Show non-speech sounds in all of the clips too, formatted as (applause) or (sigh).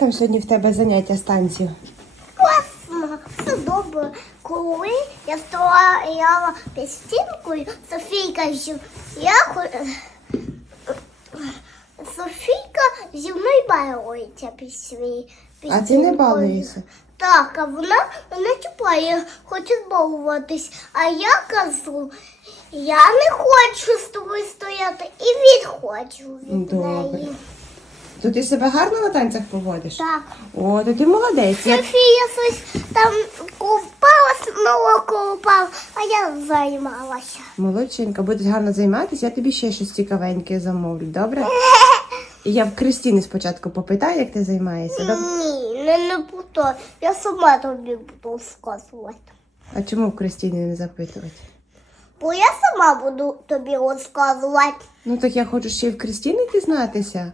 там сьогодні в тебе заняття з танців? Класно, все добре. Коли я стояла під стінкою, Софійка зі я Софійка зі мною балується під свій під А ти не балуєшся? Так, а вона мене чіпає, хоче балуватись. А я кажу, я не хочу з тобою стояти і відходжу від Добре. неї. То ти себе гарно на танцях поводиш? Так. О, то ти молодець. Я... Софія щось там купалась, молоко упав, а я займалася. Молодчинка, будеш гарно займатися, я тобі ще щось цікавеньке замовлю, добре? (laughs) Я в Кристіни спочатку попитаю, як ти займаєшся, добре? Ні, не, не буду. Я сама тобі буду сказувати. А чому в Кристіни не запитувати? Бо я сама буду тобі розказувати. Ну так я хочу ще й в Кристіни дізнатися.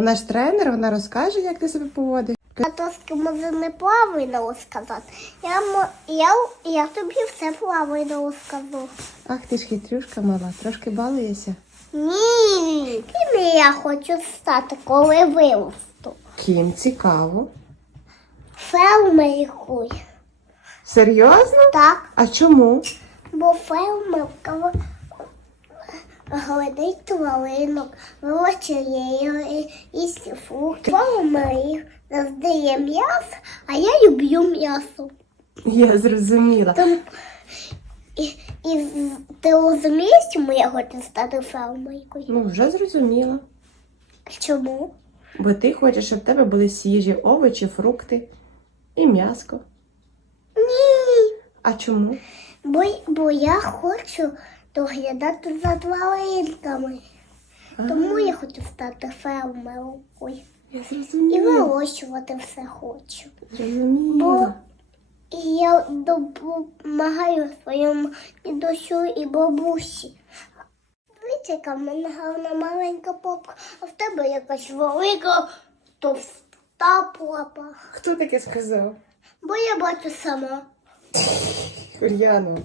Вона ж тренер, вона розкаже, як ти себе поводиш. А то може не правильно розказати. Я, я, я тобі все правильно розкажу. Ах, ти ж хитрюшка мала, трошки балуєшся. Ні, ким я хочу стати, коли виросту. Ким цікаво. Фермеркою. Серйозно? Так. А чому? Бо фермерка глядить тваринок, вирощує і фрукти. Фермер роздає м'ясо, а я люблю м'ясо. Я зрозуміла. Там, і, і ти розумієш, чому я хочу стати фермеркою? Ну, вже зрозуміла. Чому? Бо ти хочеш, щоб в тебе були свіжі овочі, фрукти і м'яско. Ні. А чому? Бо, бо я хочу доглядати за тваринками. Тому я хочу стати фермеркою. Я І вирощувати все хочу. Бо я допомагаю своєму дідусю і бабусі. Дивіться, яка в мене гарна маленька попка, а в тебе якась велика товста попа. Хто таке сказав? Бо я бачу сама. Ур'яно.